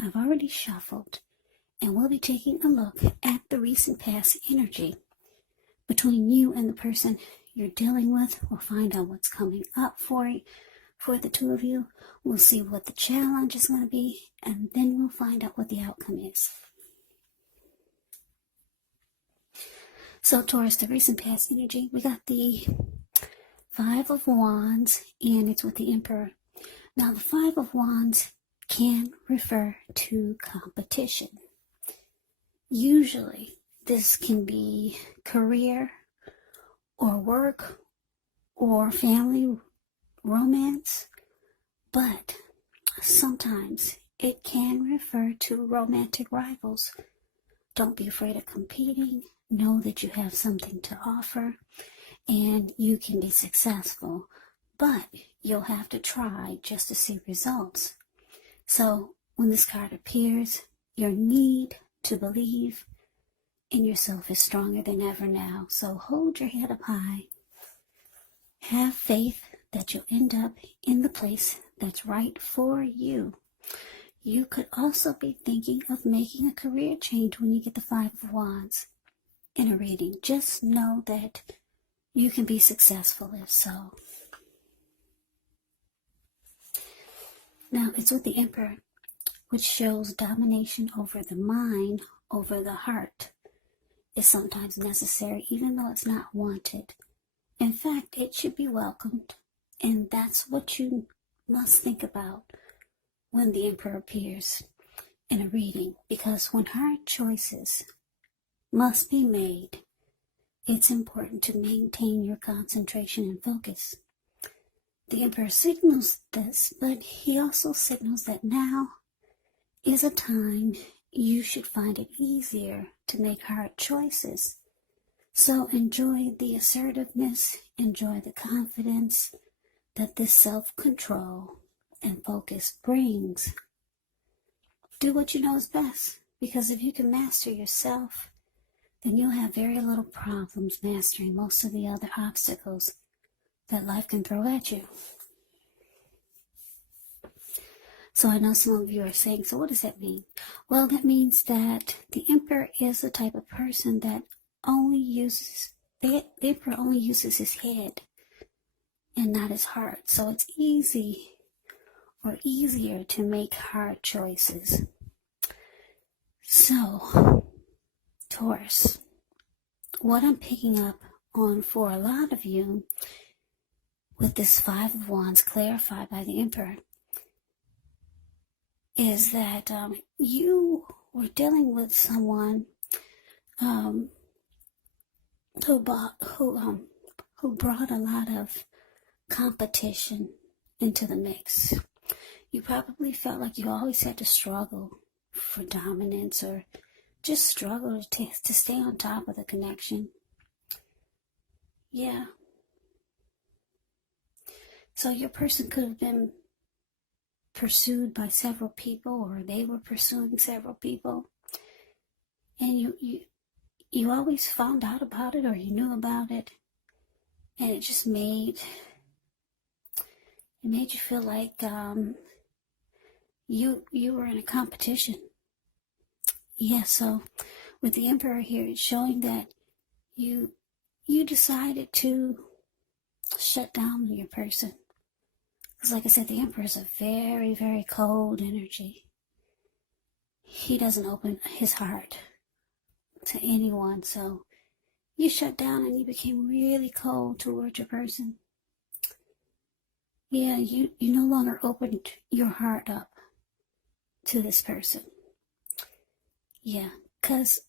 I've already shuffled, and we'll be taking a look at the recent past energy between you and the person you're dealing with. We'll find out what's coming up for the two of you. We'll see what the challenge is going to be, and then we'll find out what the outcome is. So Taurus, the recent past energy, we got the Five of Wands, and it's with the Emperor. Now, the Five of Wands can refer to competition. Usually, this can be career or work or family romance, but sometimes it can refer to romantic rivals. Don't be afraid of competing. Know that you have something to offer and you can be successful, but you'll have to try just to see results. So when this card appears, your need to believe in yourself is stronger than ever now. So hold your head up high. Have faith that you'll end up in the place that's right for you. You could also be thinking of making a career change when you get the Five of Wands in a reading. Just know that you can be successful if so. Now, it's with the Emperor, which shows domination over the mind, over the heart, is sometimes necessary, even though it's not wanted. In fact, it should be welcomed, and that's what you must think about when the Emperor appears in a reading, because when hard choices must be made, it's important to maintain your concentration and focus. The Emperor signals this, but he also signals that now is a time you should find it easier to make hard choices. So enjoy the assertiveness, enjoy the confidence that this self-control and focus brings. Do what you know is best, because if you can master yourself, then you'll have very little problems mastering most of the other obstacles that life can throw at you. So I know some of you are saying, so what does that mean? Well, that means that the Emperor is the type of person that the Emperor only uses his head and not his heart. So it's easy or easier to make hard choices. So, Taurus, what I'm picking up on for a lot of you with this Five of Wands clarified by the Emperor is that you were dealing with someone who brought a lot of competition into the mix. You probably felt like you always had to struggle for dominance or just struggle to stay on top of the connection. Yeah. So your person could have been pursued by several people, or they were pursuing several people, and you always found out about it, or you knew about it, and it just made you feel like you were in a competition. Yeah, so with the Emperor here, it's showing that you decided to shut down your person. Because like I said, the Emperor is a very, very cold energy. He doesn't open his heart to anyone, so you shut down and you became really cold towards your person. Yeah, you no longer opened your heart up to this person. Yeah, because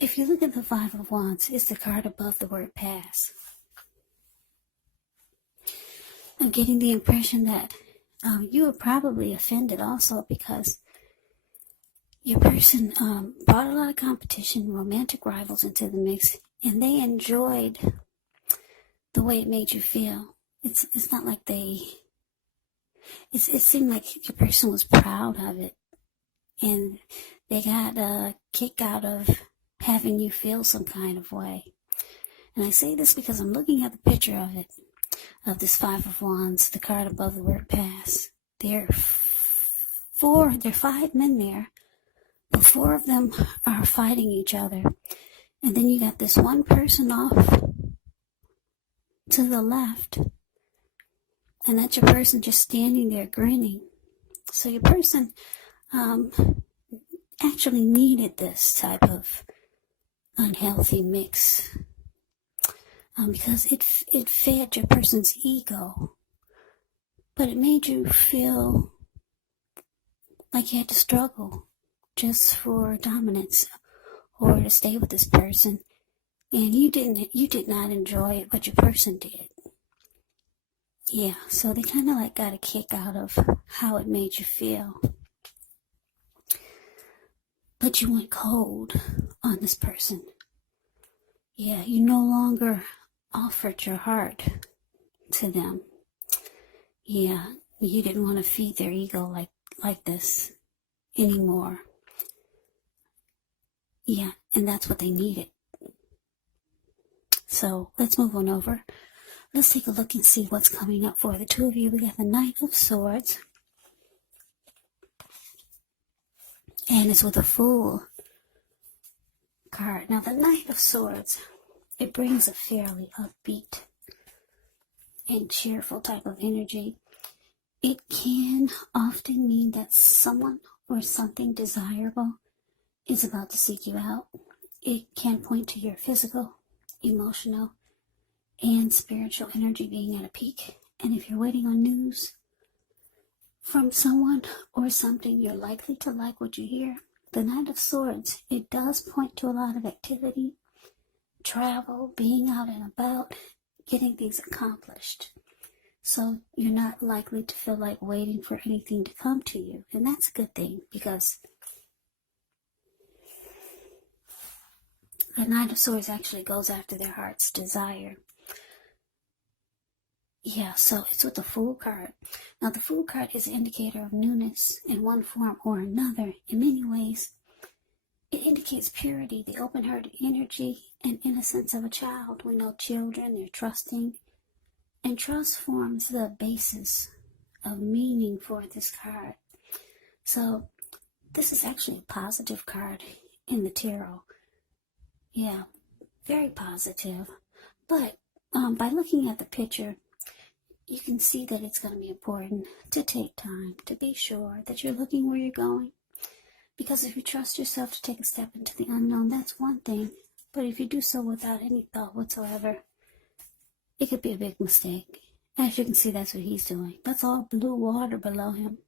if you look at the Five of Wands, it's the card above the word pass. I'm getting the impression that you were probably offended also because your person brought a lot of competition, romantic rivals into the mix, and they enjoyed the way it made you feel. It's not like it seemed like your person was proud of it, and they got a kick out of having you feel some kind of way. And I say this because I'm looking at the picture of it, of this Five of Wands, the card above the word pass. They're there are 5 men there, but 4 of them are fighting each other. And then you got this one person off to the left, and that's your person just standing there grinning. So your person actually needed this type of unhealthy mix because it fed your person's ego, but it made you feel like you had to struggle just for dominance or to stay with this person, and you did not enjoy it, but your person did. Yeah, so they kind of like got a kick out of how it made you feel. But you went cold on this person. Yeah, you no longer offered your heart to them. Yeah, you didn't want to feed their ego like this anymore. Yeah, and that's what they needed. So let's move on over. Let's take a look and see what's coming up for the two of you. We got the Knight of Swords. And it's with a Fool card. Now the Knight of Swords, it brings a fairly upbeat and cheerful type of energy. It can often mean that someone or something desirable is about to seek you out. It can point to your physical, emotional, and spiritual energy being at a peak. And if you're waiting on news from someone or something, you're likely to like what you hear. The Knight of Swords, it does point to a lot of activity, travel, being out and about, getting things accomplished. So you're not likely to feel like waiting for anything to come to you. And that's a good thing, because the Knight of Swords actually goes after their heart's desire. Yeah, so it's with the Fool card. Now, the Fool card is an indicator of newness in one form or another. In many ways, it indicates purity, the open-hearted energy and innocence of a child. We know children, they're trusting, and trust forms the basis of meaning for this card. So, this is actually a positive card in the tarot. Yeah, very positive. But by looking at the picture, you can see that it's going to be important to take time to be sure that you're looking where you're going. Because if you trust yourself to take a step into the unknown, that's one thing. But if you do so without any thought whatsoever, it could be a big mistake. As you can see, that's what he's doing. That's all blue water below him.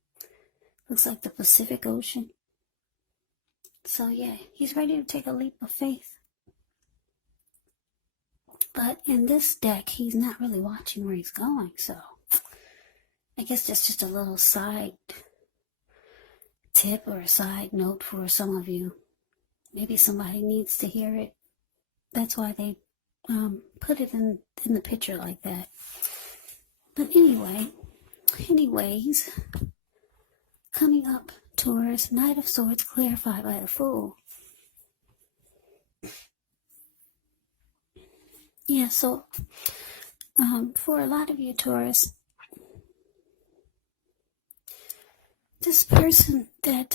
Looks like the Pacific Ocean. So yeah, he's ready to take a leap of faith. But in this deck, he's not really watching where he's going, so I guess that's just a little side tip or a side note for some of you. Maybe somebody needs to hear it. That's why they put it in the picture like that. But anyways, coming up, Taurus, Knight of Swords clarified by the Fool. Yeah, so for a lot of you, Taurus, this person that,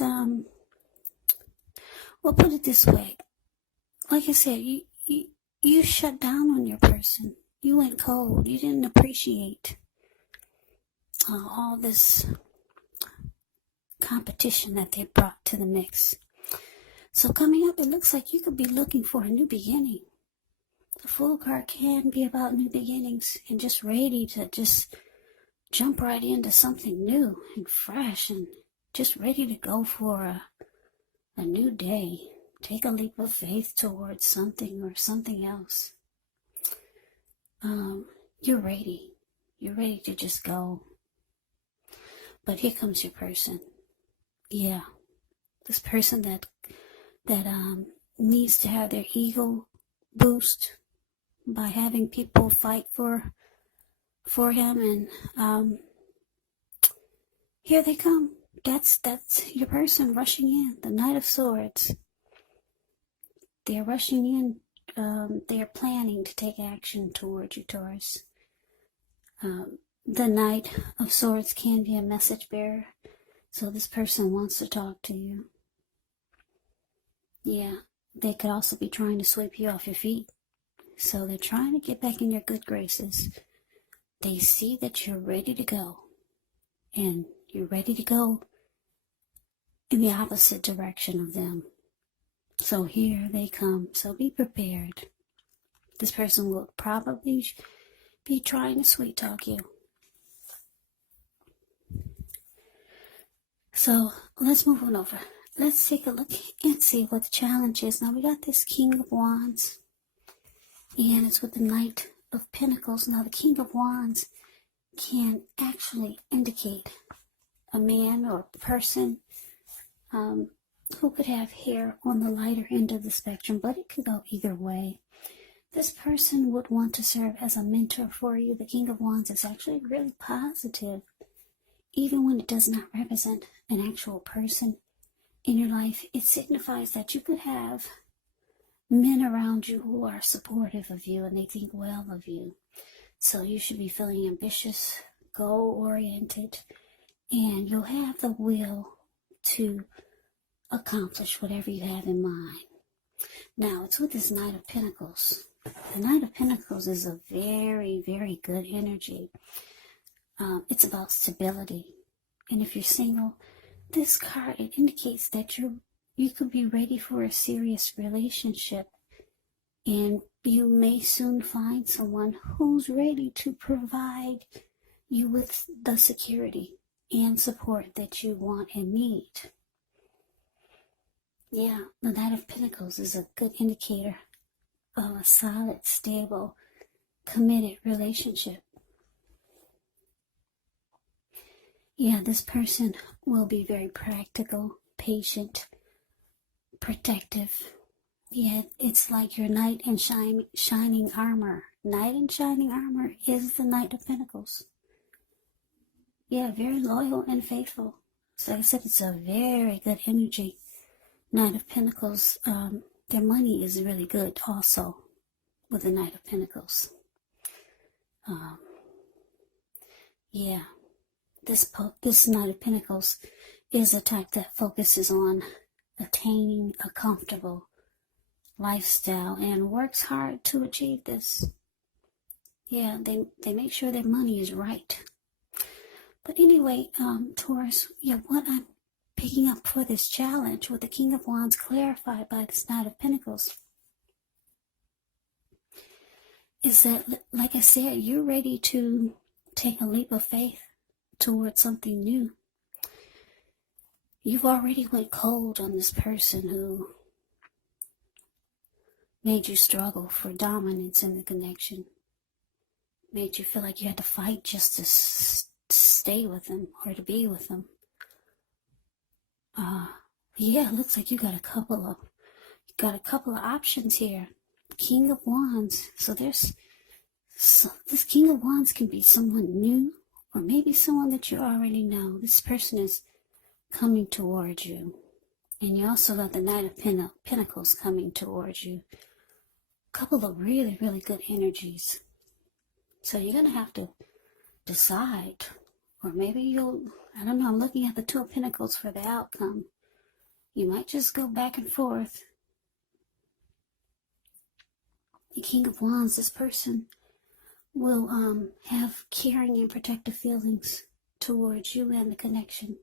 well, put it this way. Like I said, you shut down on your person. You went cold. You didn't appreciate all this competition that they brought to the mix. So coming up, it looks like you could be looking for a new beginning. The Fool card can be about new beginnings and just ready to just jump right into something new and fresh and just ready to go for a new day. Take a leap of faith towards something or something else. You're ready. You're ready to just go. But here comes your person. Yeah. This person that needs to have their ego boost by having people fight for him, and here they come. That's your person rushing in. The Knight of Swords. They're rushing in. They are planning to take action towards you, Taurus. The Knight of Swords can be a message bearer. So this person wants to talk to you. Yeah, they could also be trying to sweep you off your feet. So they're trying to get back in your good graces. They see that you're ready to go. And you're ready to go in the opposite direction of them. So here they come. So be prepared. This person will probably be trying to sweet talk you. So let's move on over. Let's take a look and see what the challenge is. Now we got this King of Wands. And it's with the Knight of Pentacles. Now the King of Wands can actually indicate a man or a person who could have hair on the lighter end of the spectrum, but it could go either way. This person would want to serve as a mentor for you. The King of Wands is actually really positive, even when it does not represent an actual person in your life. It signifies that you could have men around you who are supportive of you and they think well of you. So you should be feeling ambitious, goal-oriented, and you'll have the will to accomplish whatever you have in mind. Now, it's with this Knight of Pentacles. The Knight of Pentacles is a very, very good energy. It's about stability. And if you're single, this card, it indicates that you could be ready for a serious relationship. And you may soon find someone who's ready to provide you with the security and support that you want and need. Yeah, the Knight of Pentacles is a good indicator of a solid, stable, committed relationship. Yeah, this person will be very practical, patient, protective. Yeah, it's like your knight in shining armor. Knight in shining armor is the Knight of Pentacles. Yeah, very loyal and faithful. So like I said, it's a very good energy. Knight of Pentacles, their money is really good also with the Knight of Pentacles. Yeah, this Knight of Pentacles is a type that focuses on attaining a comfortable lifestyle and works hard to achieve this. Yeah, they make sure their money is right. But anyway, Taurus, yeah, what I'm picking up for this challenge with the King of Wands clarified by this Knight of Pentacles is that, like I said, you're ready to take a leap of faith towards something new. You've already went cold on this person who made you struggle for dominance in the connection. Made you feel like you had to fight just to stay with them or to be with them. Yeah, it looks like you got a couple of options here. King of Wands. So this King of Wands can be someone new or maybe someone that you already know. This person is coming towards you. And you also got the Knight of Pentacles coming towards you. A couple of really, really good energies. So you're going to have to decide. Or maybe I don't know, I'm looking at the Two of Pentacles for the outcome. You might just go back and forth. The King of Wands, this person will have caring and protective feelings towards you and the connection.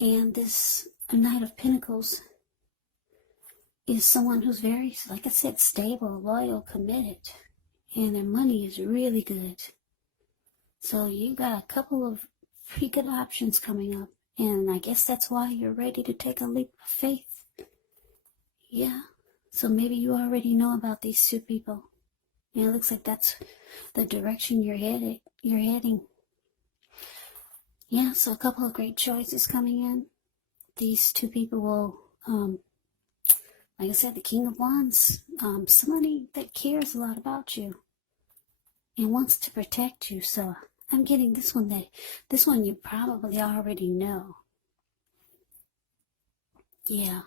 And this Knight of Pentacles is someone who's very, like I said, stable, loyal, committed. And their money is really good. So you got a couple of pretty good options coming up. And I guess that's why you're ready to take a leap of faith. Yeah. So maybe you already know about these two people. Yeah, it looks like that's the direction you're heading. Yeah, so a couple of great choices coming in. These two people will, like I said, the King of Wands, somebody that cares a lot about you and wants to protect you. So I'm getting this one you probably already know. Yeah,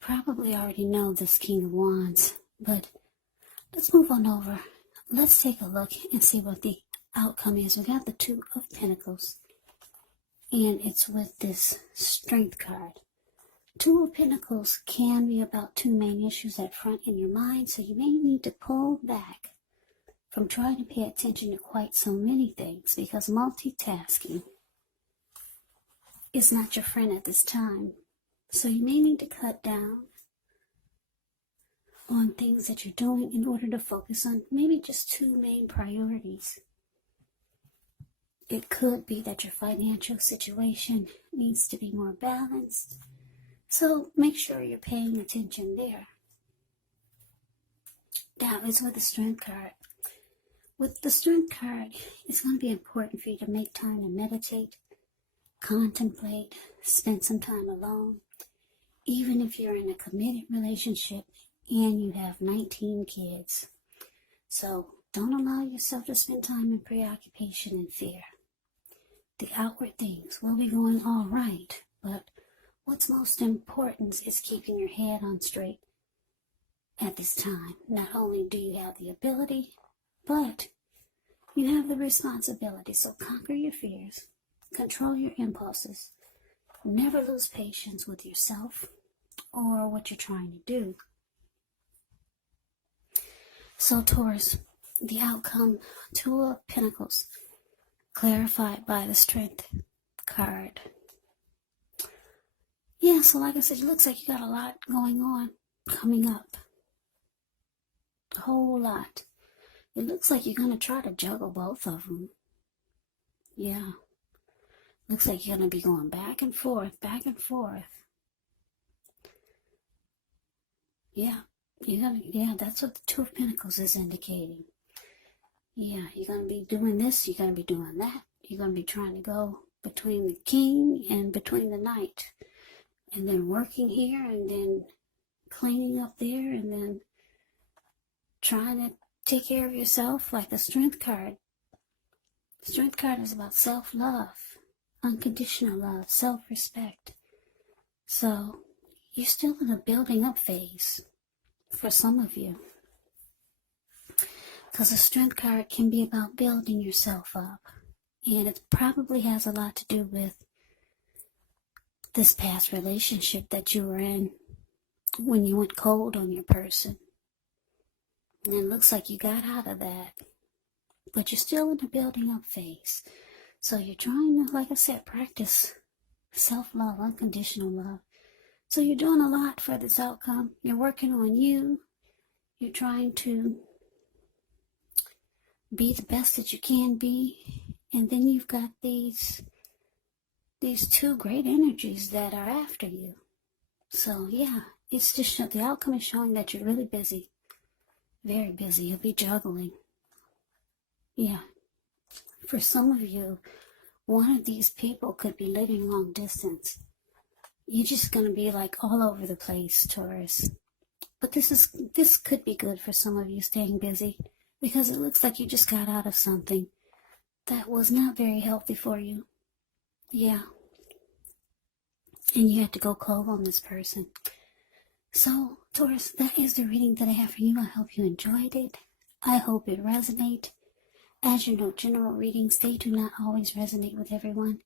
probably already know this King of Wands. But let's move on over. Let's take a look and see what the outcome is. We got the Two of Pentacles. and it's with this Strength card. Two of Pentacles can be about two main issues at front in your mind, so you may need to pull back from trying to pay attention to quite so many things, because multitasking is not your friend at this time. So you may need to cut down on things that you're doing in order to focus on maybe just two main priorities. It could be that your financial situation needs to be more balanced, so make sure you're paying attention there. Now it's with the Strength card. With the Strength card, it's going to be important for you to make time to meditate, contemplate, spend some time alone. Even if you're in a committed relationship and you have 19 kids. So don't allow yourself to spend time in preoccupation and fear. The outward things will be going all right, but what's most important is keeping your head on straight at this time. Not only do you have the ability, but you have the responsibility. So conquer your fears, control your impulses, never lose patience with yourself or what you're trying to do. So Taurus, the outcome, Two of Pentacles, clarified by the Strength card. Yeah, so like I said, it looks like you got a lot going on coming up. A whole lot. It looks like you're going to try to juggle both of them. Yeah. Looks like you're going to be going back and forth, back and forth. Yeah. That's what the Two of Pentacles is indicating. Yeah, you're going to be doing this, you're going to be doing that. You're going to be trying to go between the king and between the knight. And then working here, and then cleaning up there, and then trying to take care of yourself, like the Strength card. The Strength card is about self-love, unconditional love, self-respect. So you're still in a building up phase for some of you. Because the Strength card can be about building yourself up. And it probably has a lot to do with this past relationship that you were in when you went cold on your person. And it looks like you got out of that. But you're still in the building up phase. So you're trying to, like I said, practice self-love, unconditional love. So you're doing a lot for this outcome. You're working on you. You're trying to be the best that you can be. And then you've got these two great energies that are after you. So yeah, it's just the outcome is showing that you're really busy. Very busy. You'll be juggling. Yeah. For some of you, one of these people could be living long distance. You're just going to be like all over the place, Taurus. But this could be good for some of you staying busy, because it looks like you just got out of something that was not very healthy for you. Yeah. And you had to go cold on this person. So, Taurus, that is the reading that I have for you. I hope you enjoyed it. I hope it resonated. As you know, general readings, they do not always resonate with everyone.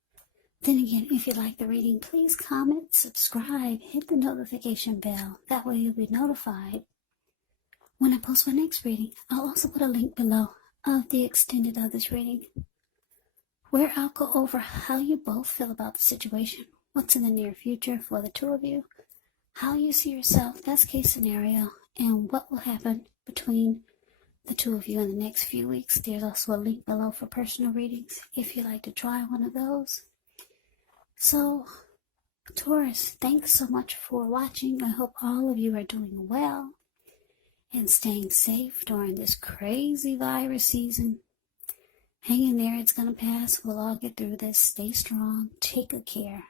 Then again, if you like the reading, please comment, subscribe, hit the notification bell. That way you'll be notified when I post my next reading. I'll also put a link below of the extended of this reading, where I'll go over how you both feel about the situation, what's in the near future for the two of you, how you see yourself, best case scenario, and what will happen between the two of you in the next few weeks. There's also a link below for personal readings if you'd like to try one of those. So, Taurus, thanks so much for watching. I hope all of you are doing well and staying safe during this crazy virus season. Hang in there, it's going to pass. We'll all get through this. Stay strong. Take good care.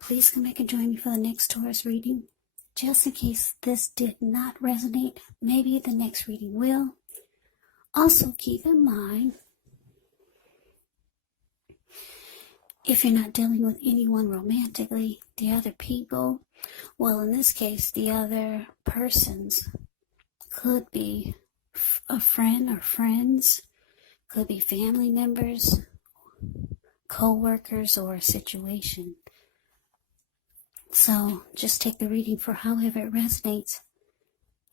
Please come back and join me for the next Taurus reading. Just in case this did not resonate, maybe the next reading will. Also keep in mind, if you're not dealing with anyone romantically, the other people, well, in this case, the other persons could be a friend or friends, could be family members, co-workers or a situation. So just take the reading for however it resonates.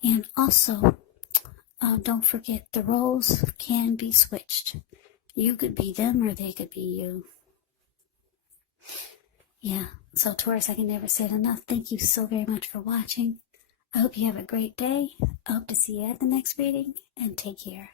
And also, don't forget, the roles can be switched. You could be them or they could be you. Yeah, so Taurus, I can never say it enough. Thank you so very much for watching. I hope you have a great day. I hope to see you at the next reading, and take care.